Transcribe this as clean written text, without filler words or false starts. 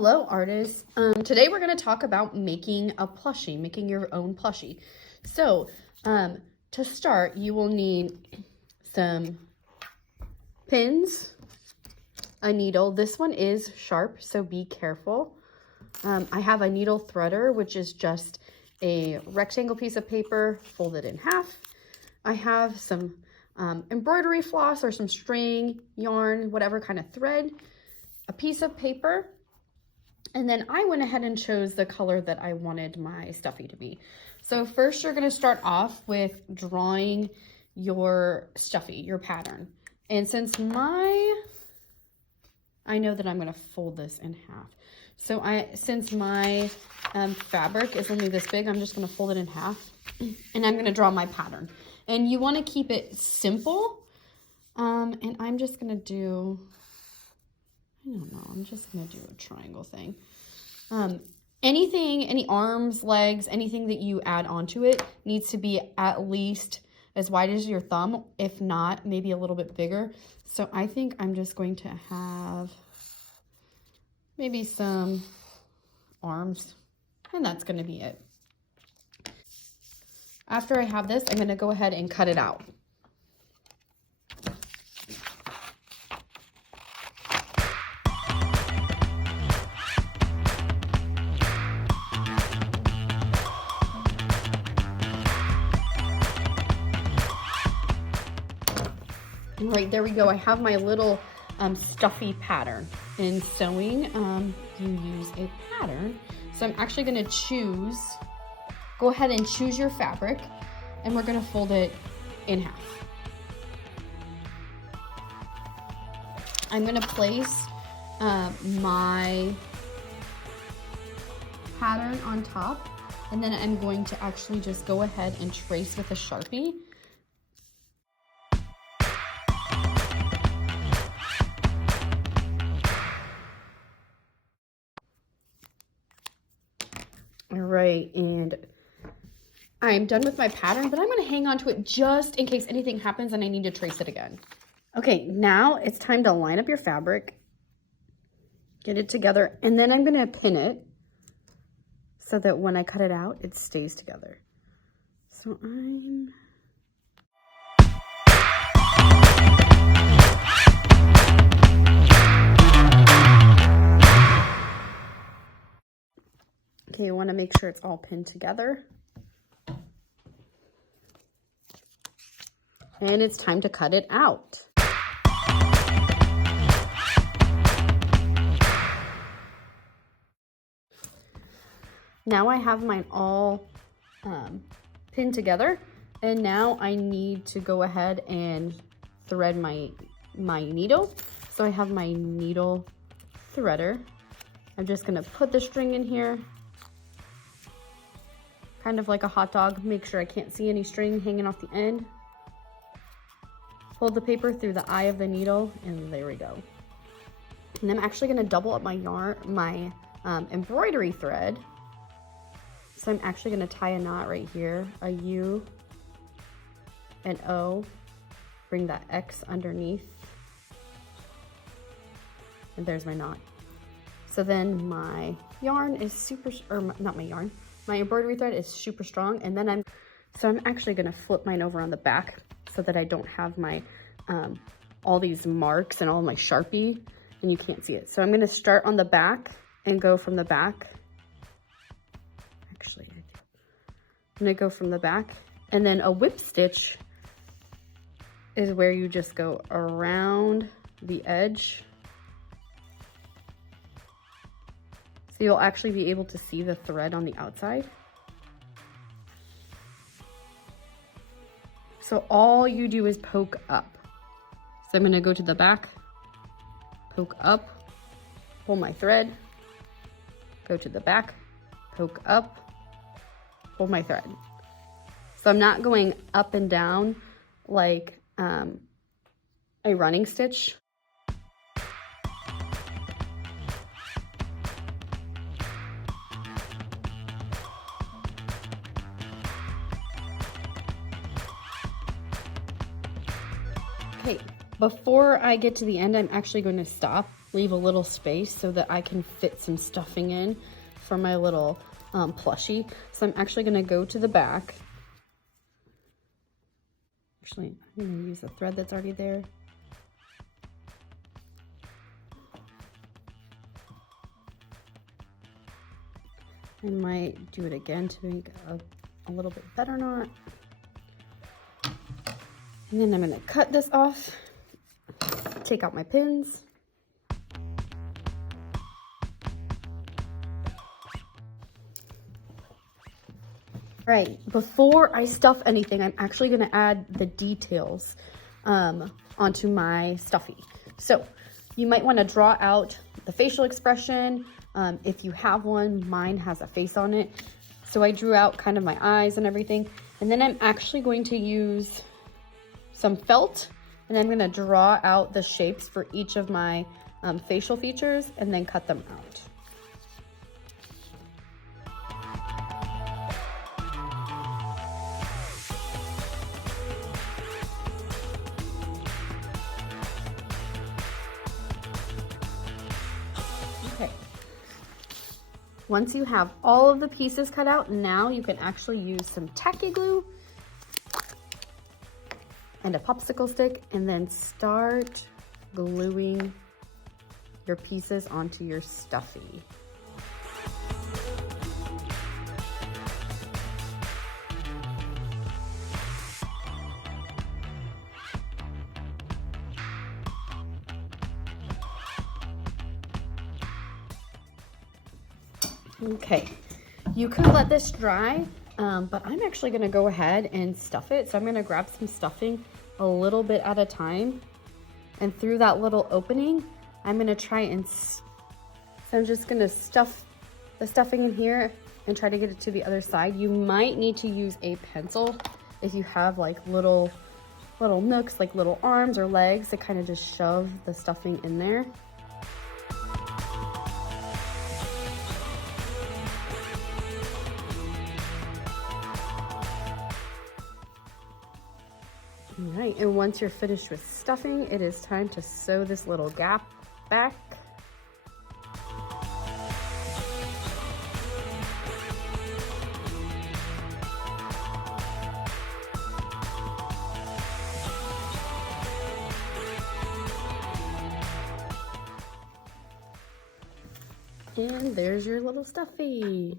Hello artists. Today we're going to talk about making a plushie, making your own plushie. So to start, you will need some pins, a needle. This one is sharp, so be careful. I have a needle threader, which is just a rectangle piece of paper folded in half. I have some embroidery floss or some string, yarn, whatever kind of thread, a piece of paper, and then I went ahead and chose the color that I wanted my stuffie to be. So first you're going to start off with drawing your stuffie, your pattern. And since I know that I'm going to fold this in half. So since my fabric is only this big, I'm just going to fold it in half and I'm going to draw my pattern. And you want to keep it simple. And I'm just going to do, I don't know, I'm just going to do a triangle thing. Any arms, legs, anything that you add onto it needs to be at least as wide as your thumb, if not, maybe a little bit bigger. So I think I'm just going to have maybe some arms, and that's going to be it. After I have this, I'm going to go ahead and cut it out. Right, there we go. I have my little stuffy pattern. In sewing, you use a pattern. So I'm actually going to go ahead and choose your fabric, and we're going to fold it in half. I'm going to place my pattern on top, and then I'm going to actually just go ahead and trace with a Sharpie. All right, and I'm done with my pattern, but I'm going to hang on to it just in case anything happens and I need to trace it again. Okay, now it's time to line up your fabric, get it together, and then I'm going to pin it so that when I cut it out, it stays together. So okay, you want to make sure it's all pinned together. And it's time to cut it out. Now I have mine all pinned together, and now I need to go ahead and thread my needle. So I have my needle threader. I'm just gonna put the string in here, kind of like a hot dog. Make sure I can't see any string hanging off the end. Hold the paper through the eye of the needle, and there we go. And I'm actually gonna double up my yarn, embroidery thread. So I'm actually gonna tie a knot right here, a U, an O, bring that X underneath, and there's my knot. So then my yarn is my embroidery thread is super strong, and then I'm actually gonna flip mine over on the back so that I don't have my all these marks and all my Sharpie and you can't see it. So I'm gonna start on the back and go from the back. Actually, I'm gonna go from the back, and then a whip stitch is where you just go around the edge. So you'll actually be able to see the thread on the outside. So all you do is poke up. So I'm gonna go to the back, poke up, pull my thread, go to the back, poke up, pull my thread. So I'm not going up and down like a running stitch. Okay, before I get to the end, I'm actually going to stop leave a little space so that I can fit some stuffing in for my little plushie. So I'm actually gonna go to the back. Actually, I'm gonna use the thread that's already there. I might do it again to make a little bit better knot. And then I'm gonna cut this off, take out my pins. Right, before I stuff anything, I'm actually gonna add the details onto my stuffie. So you might wanna draw out the facial expression. If you have one, mine has a face on it. So I drew out kind of my eyes and everything. And then I'm actually going to use some felt, and I'm gonna draw out the shapes for each of my facial features and then cut them out. Okay. Once you have all of the pieces cut out, now you can actually use some tacky glue and a popsicle stick and then start gluing your pieces onto your stuffie. Okay, you could let this dry, but I'm actually gonna go ahead and stuff it. So I'm gonna grab some stuffing a little bit at a time, and through that little opening, I'm gonna try and, so I'm just gonna stuff the stuffing in here and try to get it to the other side. You might need to use a pencil if you have like little nooks, like little arms or legs, to kind of just shove the stuffing in there. All right, and once you're finished with stuffing, it is time to sew this little gap back. And there's your little stuffie.